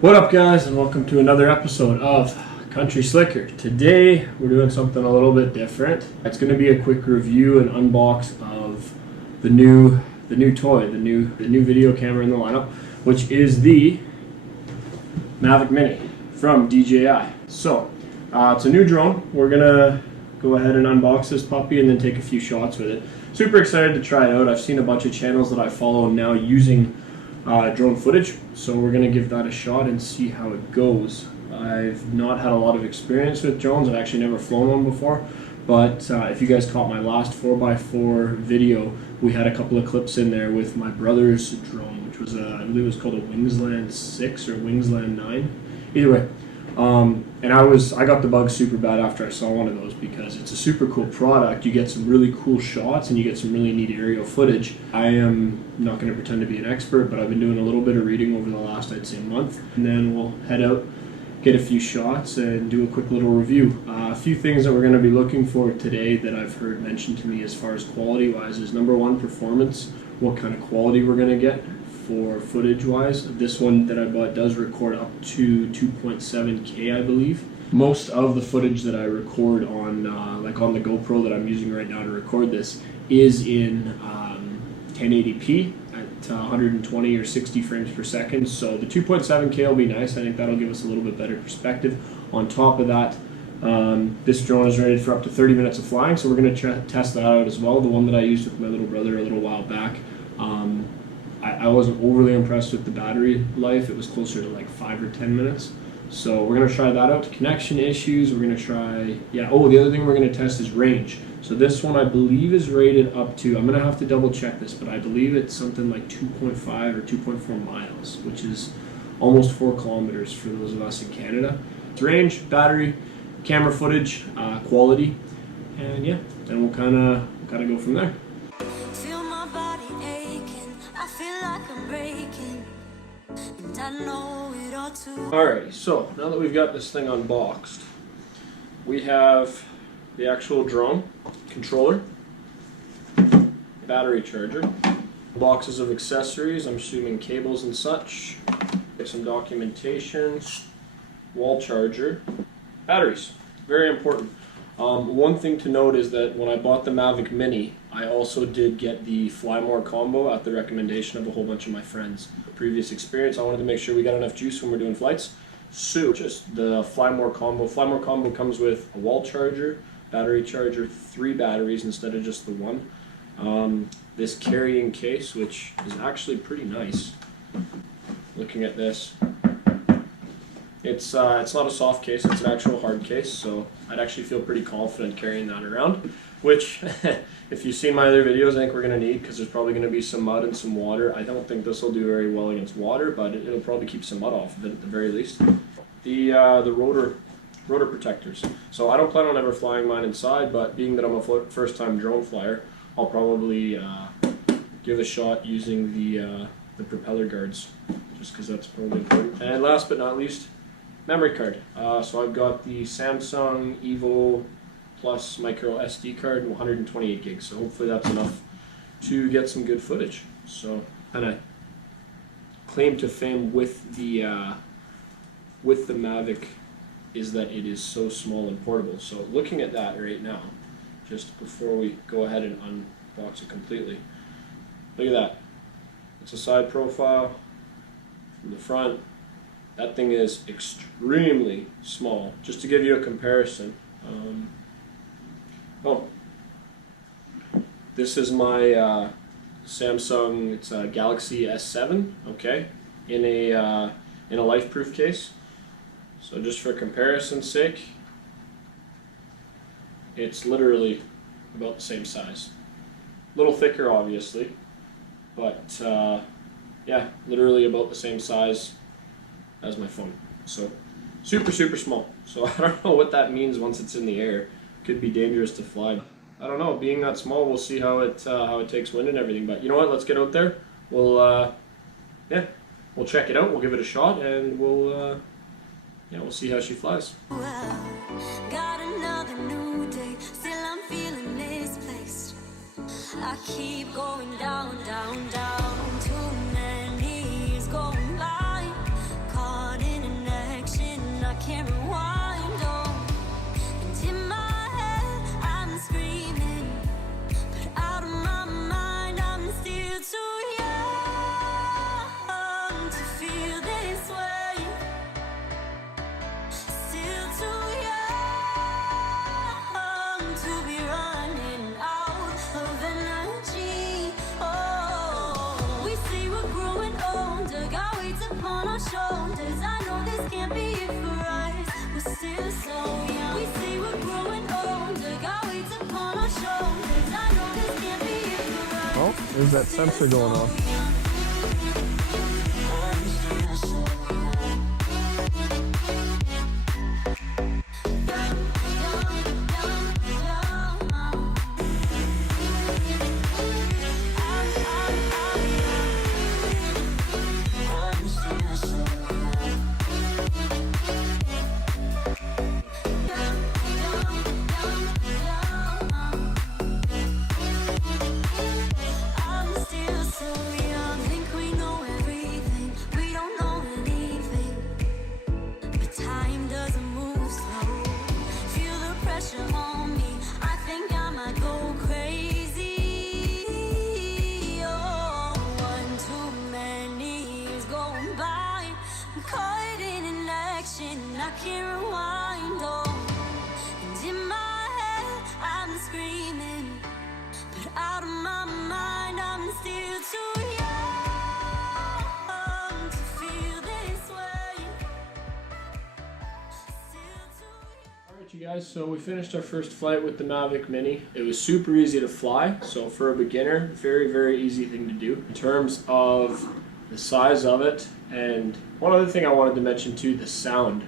What up, guys, and welcome to another episode of Country Slicker. Today we're doing something a little bit different. It's going to be a quick review and unbox of the new toy, the new video camera in the lineup, which is the MAVIC Mini from DJI. So it's a new drone. We're gonna go ahead and unbox this puppy and then take a few shots with it. Super excited to try it out. I've seen a bunch of channels that I follow now using drone footage, so we're going to give that a shot and see how it goes. I've not had a lot of experience with drones. I've actually never flown one before, but if you guys caught my last 4x4 video, we had a couple of clips in there with my brother's drone, which was I believe it was called a Wingsland 6 or Wingsland 9. Either way, and I got the bug super bad after I saw one of those because it's a super cool product. You get some really cool shots and you get some really neat aerial footage. I am not going to pretend to be an expert, but I've been doing a little bit of reading over the last, I'd say, month, and then we'll head out, get a few shots, and do a quick little review. A few things that we're going to be looking for today that I've heard mentioned to me as far as quality-wise is number one, performance, what kind of quality we're going to get. For footage-wise, this one that I bought does record up to 2.7K, I believe. Most of the footage that I record on, like on the GoPro that I'm using right now to record this, is in 1080p at 120 or 60 frames per second. So the 2.7K will be nice. I think that'll give us a little bit better perspective. On top of that, this drone is rated for up to 30 minutes of flying, so we're going to test that out as well. The one that I used with my little brother a little while back. I wasn't overly impressed with the battery life. It was closer to like 5 or 10 minutes. So we're going to try that out. Connection issues, we're going to try, the other thing we're going to test is range. So this one I believe is rated up to, I'm going to have to double check this, but I believe it's something like 2.5 or 2.4 miles, which is almost 4 kilometers for those of us in Canada. It's range, battery, camera footage, quality, and then we'll kind of go from there. Alrighty, so now that we've got this thing unboxed, we have the actual drone, controller, battery charger, boxes of accessories, I'm assuming cables and such, some documentation, wall charger, batteries, very important. One thing to note is that when I bought the MAVIC Mini, I also did get the Fly More combo at the recommendation of a whole bunch of my friends. Previous experience, I wanted to make sure we got enough juice when we're doing flights. So just the Fly More combo. Fly More combo comes with a wall charger, battery charger, 3 batteries instead of just the one. This carrying case, which is actually pretty nice. Looking at this. It's not a soft case, it's an actual hard case, so I'd actually feel pretty confident carrying that around, which if you've seen my other videos, I think we're going to need, because there's probably going to be some mud and some water. I don't think this will do very well against water, but it'll probably keep some mud off of it at the very least. The rotor protectors. So I don't plan on ever flying mine inside, but being that I'm a first-time drone flyer, I'll probably give a shot using the propeller guards, just because that's probably important. And last but not least, memory card. So I've got the Samsung Evo Plus micro SD card, 128 gigs. So hopefully that's enough to get some good footage. So kind of claim to fame with the Mavic is that it is so small and portable. So looking at that right now, just before we go ahead and unbox it completely, look at that. It's a side profile from the front. That thing is extremely small. Just to give you a comparison, this is my Samsung. It's a Galaxy S7. Okay, in a life-proof case. So just for comparison's sake, it's literally about the same size. A little thicker, obviously, but literally about the same size as my phone. So super small. So I don't know what that means once it's in the air. Could be dangerous to fly. I don't know, being that small, we'll see how it takes wind and everything. But you know what, let's get out there. We'll check it out, we'll give it a shot, and we'll see how she flies. Got another new day, still I'm feeling misplaced. I keep going down, down, down. Too many years going by, caught in to be running out of energy. Oh, we say we're growing older, got weights upon our shoulders. I know this can't be it for us, we're still so young. We say we're growing older, got weights upon our shoulders. I know this can't be it for us. Oh, there's that sensor going off. I can't rewind, oh. And in my head, I'm screaming, but out of my mind, I'm still too young to feel this way. Still too young. Alright, you guys, so we finished our first flight with the Mavic Mini. It was super easy to fly, so for a beginner, very, very easy thing to do. In terms of the size of it, and one other thing I wanted to mention too, the sound.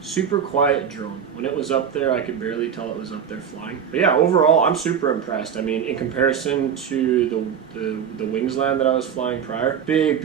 Super quiet drone. When it was up there, I could barely tell it was up there flying. But yeah, overall, I'm super impressed. I mean, in comparison to the Wingsland that I was flying prior, big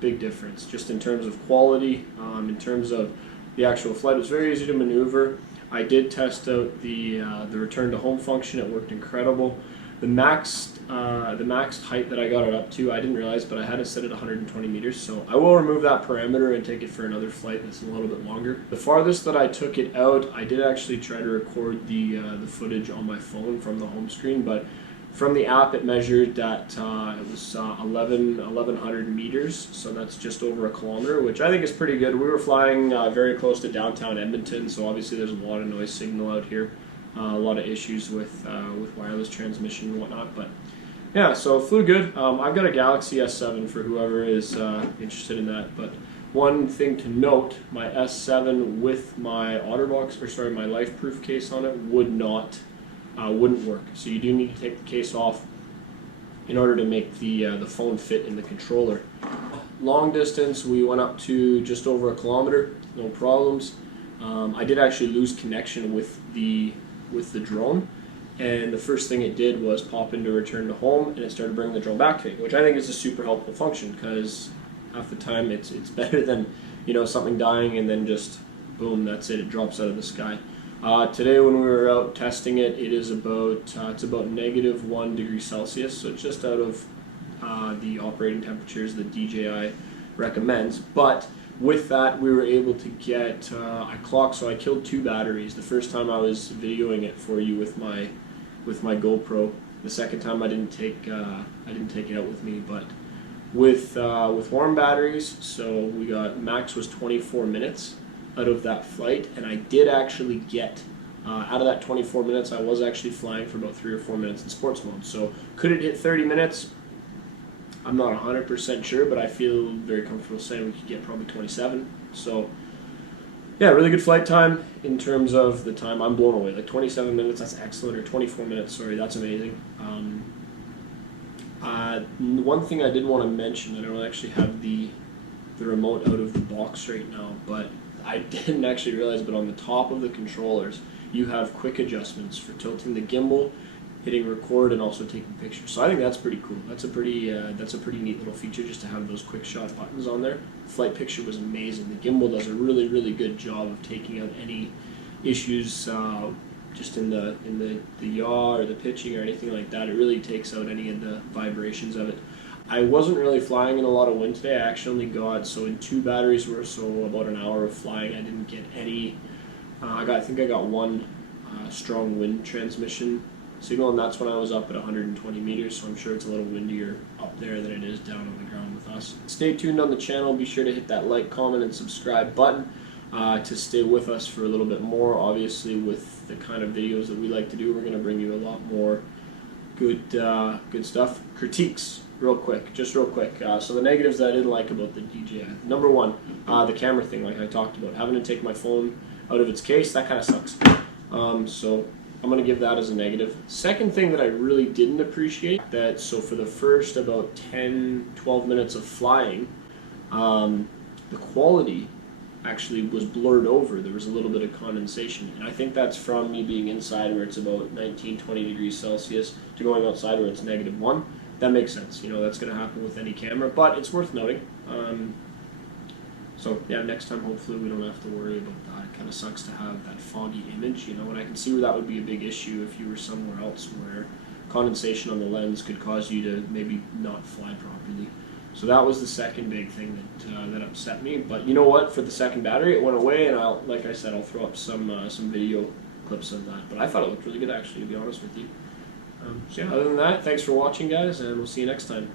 difference. Just in terms of quality, in terms of the actual flight, it was very easy to maneuver. I did test out the return to home function. It worked incredible. The max height that I got it up to, I didn't realize, but I had it set at 120 meters, so I will remove that parameter and take it for another flight that's a little bit longer. The farthest that I took it out, I did actually try to record the footage on my phone from the home screen, but from the app it measured that it was 1,100 meters, so that's just over a kilometer, which I think is pretty good. We were flying very close to downtown Edmonton, so obviously there's a lot of noise signal out here. A lot of issues with wireless transmission and whatnot, but yeah, so it flew good. I've got a Galaxy S7 for whoever is interested in that, but one thing to note, my S7 with my OtterBox, or sorry, my LifeProof case on it wouldn't work. So you do need to take the case off in order to make the phone fit in the controller. Long distance, we went up to just over a kilometer, no problems. I did actually lose connection with the drone, and the first thing it did was pop into return to home, and it started bringing the drone back to me, which I think is a super helpful function, because half the time it's better than, you know, something dying and then just boom, that's it, it drops out of the sky. Today when we were out testing it, it is about it's about -1 degree Celsius, so it's just out of the operating temperatures that DJI recommends, but with that, we were able to get I clocked, so I killed 2 batteries. The first time I was videoing it for you with my GoPro. The second time I didn't take it out with me, but with warm batteries. So we got max was 24 minutes out of that flight, and I did actually get out of that 24 minutes. I was actually flying for about 3 or 4 minutes in sports mode. So could it hit 30 minutes? I'm not 100% sure, but I feel very comfortable saying we could get probably 27. So, yeah, really good flight time in terms of the time. I'm blown away. Like 27 minutes, that's excellent, or 24 minutes, sorry, that's amazing. One thing I did want to mention, I don't actually have the remote out of the box right now, but I didn't actually realize, but on the top of the controllers, you have quick adjustments for tilting the gimbal, hitting record, and also taking pictures. So I think that's pretty cool. That's a pretty neat little feature, just to have those quick shot buttons on there. The flight picture was amazing. The gimbal does a really good job of taking out any issues just in the yaw or the pitching or anything like that. It really takes out any of the vibrations of it. I wasn't really flying in a lot of wind today. I actually only got, so in 2 batteries worth, so about an hour of flying, I didn't get any. I think I got 1 strong wind transmission signal, and that's when I was up at 120 meters, so I'm sure it's a little windier up there than it is down on the ground with us. Stay tuned on the channel. Be sure to hit that like, comment, and subscribe button. to stay with us for a little bit more. Obviously, with the kind of videos that we like to do, we're going to bring you a lot more good stuff. Critiques, real quick. So the negatives that I didn't like about the DJI. Number one, the camera thing, like I talked about. Having to take my phone out of its case, that kind of sucks. So I'm going to give that as a negative. Second thing that I really didn't appreciate, so for the first about 10-12 minutes of flying, the quality actually was blurred over. There was a little bit of condensation, and I think that's from me being inside where it's about 19-20 degrees Celsius to going outside where it's -1. That makes sense. That's going to happen with any camera, but it's worth noting. So yeah, next time hopefully we don't have to worry about that. It kind of sucks to have that foggy image, and I can see where that would be a big issue if you were somewhere else where condensation on the lens could cause you to maybe not fly properly. So that was the second big thing that upset me. But you know what? For the second battery, it went away, and like I said, I'll throw up some video clips of that. But I thought it looked really good, actually, to be honest with you. So yeah, other than that, thanks for watching, guys, and we'll see you next time.